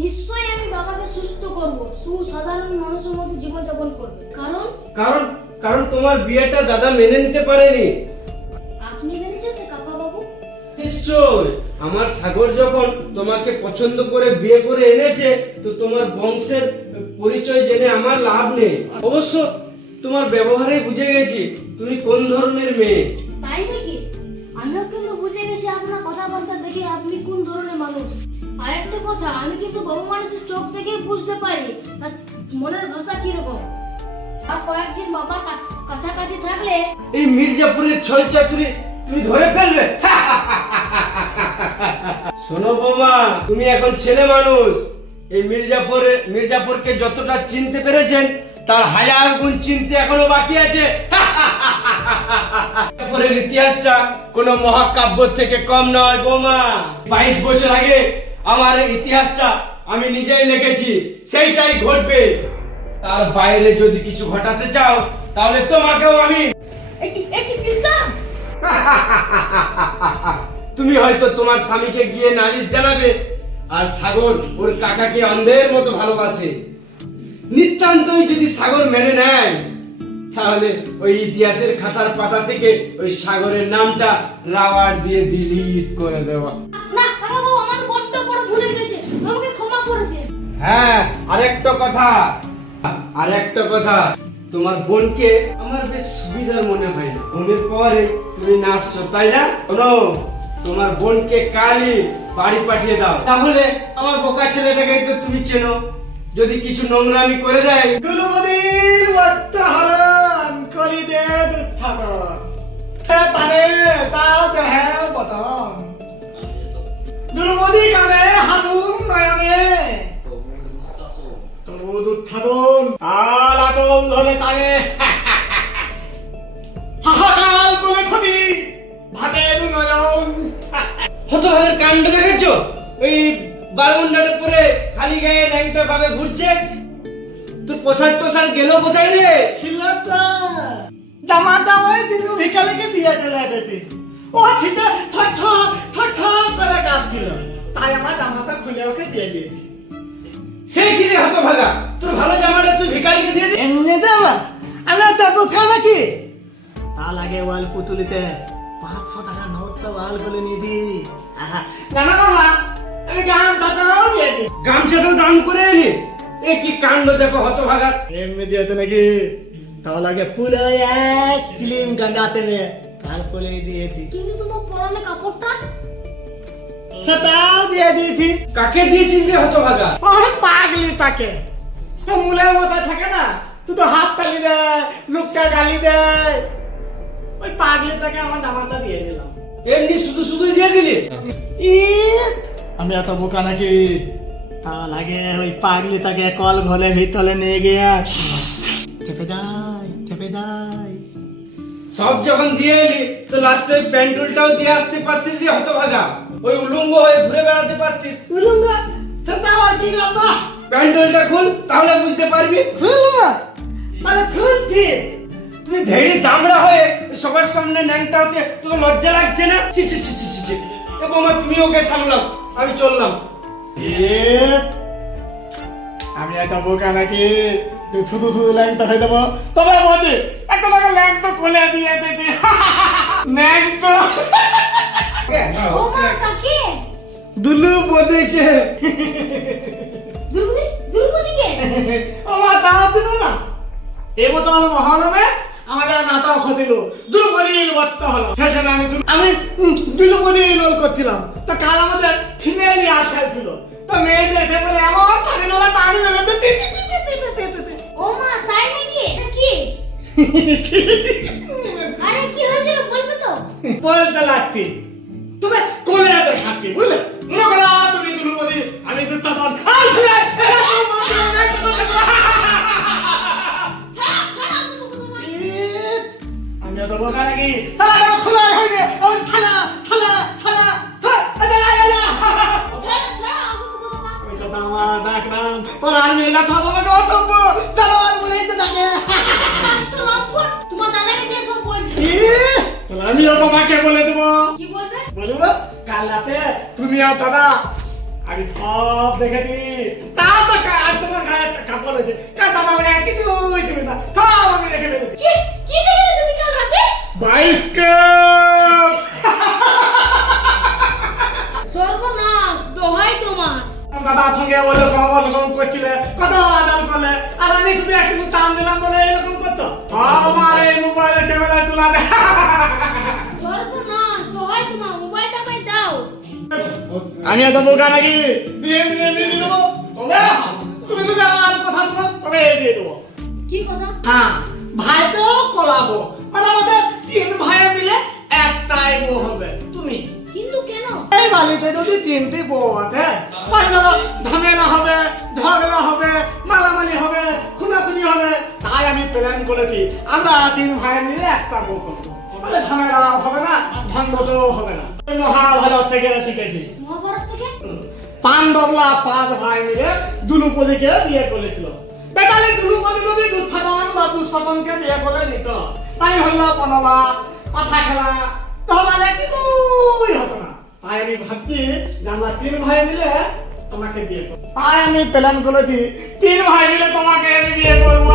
নিশ্চয়ই আমি বাবাকে সুস্থ করব, সুসাধারণ মানুষের মতো জীবনযাপন করবে। কারণ কারণ কারণ তোমার বিয়েটা দাদা মেনে নিতে পারেনি। আপনি জেনেছেন তো কাকা বাবু? নিশ্চয়, আমার সাগর যখন তোমাকে পছন্দ করে বিয়ে করে এনেছে, তো তোমার বংশের পরিচয় জেনে আমার লাভ নেই। অবশ্য তোমার ব্যবহারে বুঝে গেছি তুমি কোন ধরনের মেয়ে। তাই নাকি? আমিও কিন্তু বুঝে গেছি আপনার কথাবার্তা দেখে আপনি কোন ধরনের মানুষ। আর একটা কথা, আমি কিন্তু বাবু মানুষের চোখ দেখে বুঝতে পারি তার মনের ভাষা কিরকম। আর কয়েকদিন বাবার কাছাকাছি থাকলে এই মির্জাপুরের ছল চাতুরি তুমি ধরে ফেলবে। শোনো বাবা, তুমি এখন ছেলে মানুষ। এই মির্জাপুরকে যতটা চিনতে পেরেছেন তার 1000 গুণ চিনতে এখনো বাকি আছে। মির্জাপুরের ইতিহাসটা কোনো মহাকাব্য থেকে কম নয় বৌমা। 22 বছর আগে আমার এই ইতিহাসটা আমি নিজেই লিখেছি, সেইটাই ঘটবে। তার বাইরে যদি কিছু ঘটাতে চাও তাহলে তোমাকেও আমি একটি পিস্তল। তুমি হয়তো তোমার স্বামীকে গিয়ে নালিশ জানাবে, আর সাগর ওর কাকাকে অন্ধের মতো ভালোবাসে। নিতান্তই যদি সাগর মেনে নেয় তাহলে ওই ইতিহাসের খাতার পাতা থেকে ওই সাগরের নামটা রাওয়ার দিয়ে ডিলিট করে দেওয়া। না কাকা বাবু, আমার বড্ড বড় ভুল হয়ে গেছে, আমাকে ক্ষমা করে দিন। হ্যাঁ, আরেকটা কথা, তোমার বোনকে আমার বেশ সুবিধার মনে হয় না। বোনের পরে তুমি নাচছো, তাই না? শোনো, তোমার বোনকে কালই বাড়ি পাঠিয়ে দাও, তাহলে আমার বোকা ছেলেটাকে তো তুমি চেনো। যদি কিছু নোংরামি করে দেয়, দুলুমদির বর্তহরণ করি দে দুঃখাদন হে পারে তাও দেহে বতন দুলুমদি কানে হাতুম নয়নে তবু দুঃখাদন আর আটল ধরে টানে হাহাকাল বলে খবি ভাতে দু নয়ন। হতভাগের কাণ্ড দেখেছো? ওই বারমুন্ডারের পরে খালি গায়ে ল্যাংটা ভাবে ঘুরছে। তোর পোশাক টোশাক গেল কোথায় রে? ছিলতা জামাটা ওই দিনু ভিখারিকে দিয়ে চলে যেতে, ও ঠিক ঠাক করে কাঁদছিল, তাই আমার জামাটা খুলে ওকে দিয়ে দিয়েছি। সে কি রে হতভাগা, তোর ভালো জামাটা তুই ভিখারিকে দিয়ে দে। এমনি দেবা আমি তো বোকা নাকি? তা লাগে ওয়াল পুতুলিতে 500 টাকা নোট তো ওয়াল করে নিয়ে দি। না না বাবা, আমি গামছাটাও দিয়ে দি। গামছাটাও দান করে এলি? এ কি কাণ্ড দেখো হতভাগা। এমনি দিয়েতে নাকি? তাও লাগে পুরো এক ফিল্ম গাঙ্গাতে নে কাল করে দিয়েছি, কিন্তু তোমার পরনে কাপড়টা সেটাও দিয়ে দিয়েছি। কাকে দিয়েছিস রে হতভাগা? ওই পাগলি তাকে, তো মুলের মতো থাকে না, তুই তো হাত তালি দেয়, লোককে গালি দেয়, ওই পাগলি তাকে আমার জামাটা দিয়ে দিলাম। এমনি শুধুই দিয়ে দিলি? আমি এত বোকা নাকি? তা লাগে ওই পাগলি তাকে কল ঘরে ভিতরে নিয়ে গিয়ে চেপে দেয়। সব যখন দিয়ে এলি তো লাস্টে ওই প্যান্টুলটাও দিয়ে আসতে পারতিস রে হতভাগা। ওই উলঙ্গ হয়ে ঘুরে বেড়াতে পারতিস। বুঝলুঙ্গা সেটা আবার কি লম্বা প্যান্টুলটা খুল, তাহলে বুঝতে পারবি। খুলবা মানে খুলছি। তুমি ধেড়ি দামড়া হয়ে সবার সামনে ন্যাংটা হতে তোকে লজ্জা লাগছে না? ছি ছি ছি ছি ছি। এ বৌমা, তুমি ওকে সামলাও, আমি চললাম। আমি একটা বোকা নাকি? তুই শুধু ল্যাংটা হয়ে দেবো, তবে বলছি একটা টাকা ল্যাংটা কোলে দিয়ে দিতি। ল্যাংটা ও মা কাকে? দুলু বদিকে দুর্বদিকে আমার দাওয়াত দিল না। এই মতো আমার মহানমে আমাদের নাটক হতিল, দুলু বদিল বত্ত হলো। সেখানে আমি দুলু বদিল করছিলাম, তো কাল আমাদের ফিমেল ইয়াদ খেলছিল, তো মেয়েদের এসে বলে আমার পানি মেলে ও মা তাই নাকি? এটা কি? আরে কি হয়েছিল বলবে তো? বলতে লাগতি তুমি কোলে আদর খাতি বুঝলে? মগলা তুমি দুলু বদি, আমি দুটা দন খাই ফেলে আমি তো বোকা নাকি? তালা খোলা হয়নি, ওই থালা ওই তো আমার ডাকলাম, ওর আমি না খাবো না অসভ্য দালাল বলেই তো ডাকে। তোমার দাদাকে দিয়ে সব বলছি। তাহলে আমি ওর বাবাকে বলে দেবো। কি বলবে? বলবো কাল রাতে তুমি আর দাদা আমি সব দেখেছি। তাও তো আর তোমার গায়ে কাপড় হয়েছে, দাদার গায়ে কিছু হয়েছিল না, সব আমি দেখে ফেলেছি। কি দেখলে তুমি কাল রাতে? বায়োস্কোপ। সর্বনাশ, দোহাই তোমার। দাদার সঙ্গে ওরকম করছিলে, কত আদর করলে, আর আমি শুধু একটু টান দিলাম বলে এরকম করতো। আমার এই মোবাইলে ক্যামেরা তোলা দে। সর্বনাশ, দোহাই তোমার, মোবাইলটা আমায় দাও। আমি এত বোকা নাকি? দিয়ে দেবো। তুমি তো জানো আর কথা শোনো, তবে দিয়ে দেবো। কি কথা? হ্যাঁ, ভাই তো কলাবো, মানে আমাদের 3 ভাই মিলে একটাই বউ হবে, তুমি। কিন্তু কেন? এই বাড়িতে যদি 3টি বউ আছে, তাই ধরো ঝামেলা হবে, ঝগড়া হবে, মারামারি হবে, খুনাখুনি হবে। তাই আমি প্ল্যান করেছি আমরা 3 ভাই মিলে একটা বউ করবো, তাহলে ঝামেলা হবে না, ঝঞ্ঝটও হবে না। মহাভারত থেকে শিখেছি। মহাভারত থেকে? পাণ্ডবরা 5 ভাই মিলে দ্রৌপদীকে বিয়ে করেছিল। বেতালে দ্রৌপদী যদি দুঃশাসন বা দুঃশাসনকে বিয়ে করে নিত, তাই হলো বনবাস, কথা খেলা, তাহলে কিছুই হতো না। তাই আমি ভাবছি যে আমরা 3 ভাই মিলে তোমাকে বিয়ে করবো। তাই আমি প্ল্যান করেছি 3 ভাই মিলে তোমাকে আমি বিয়ে করবো।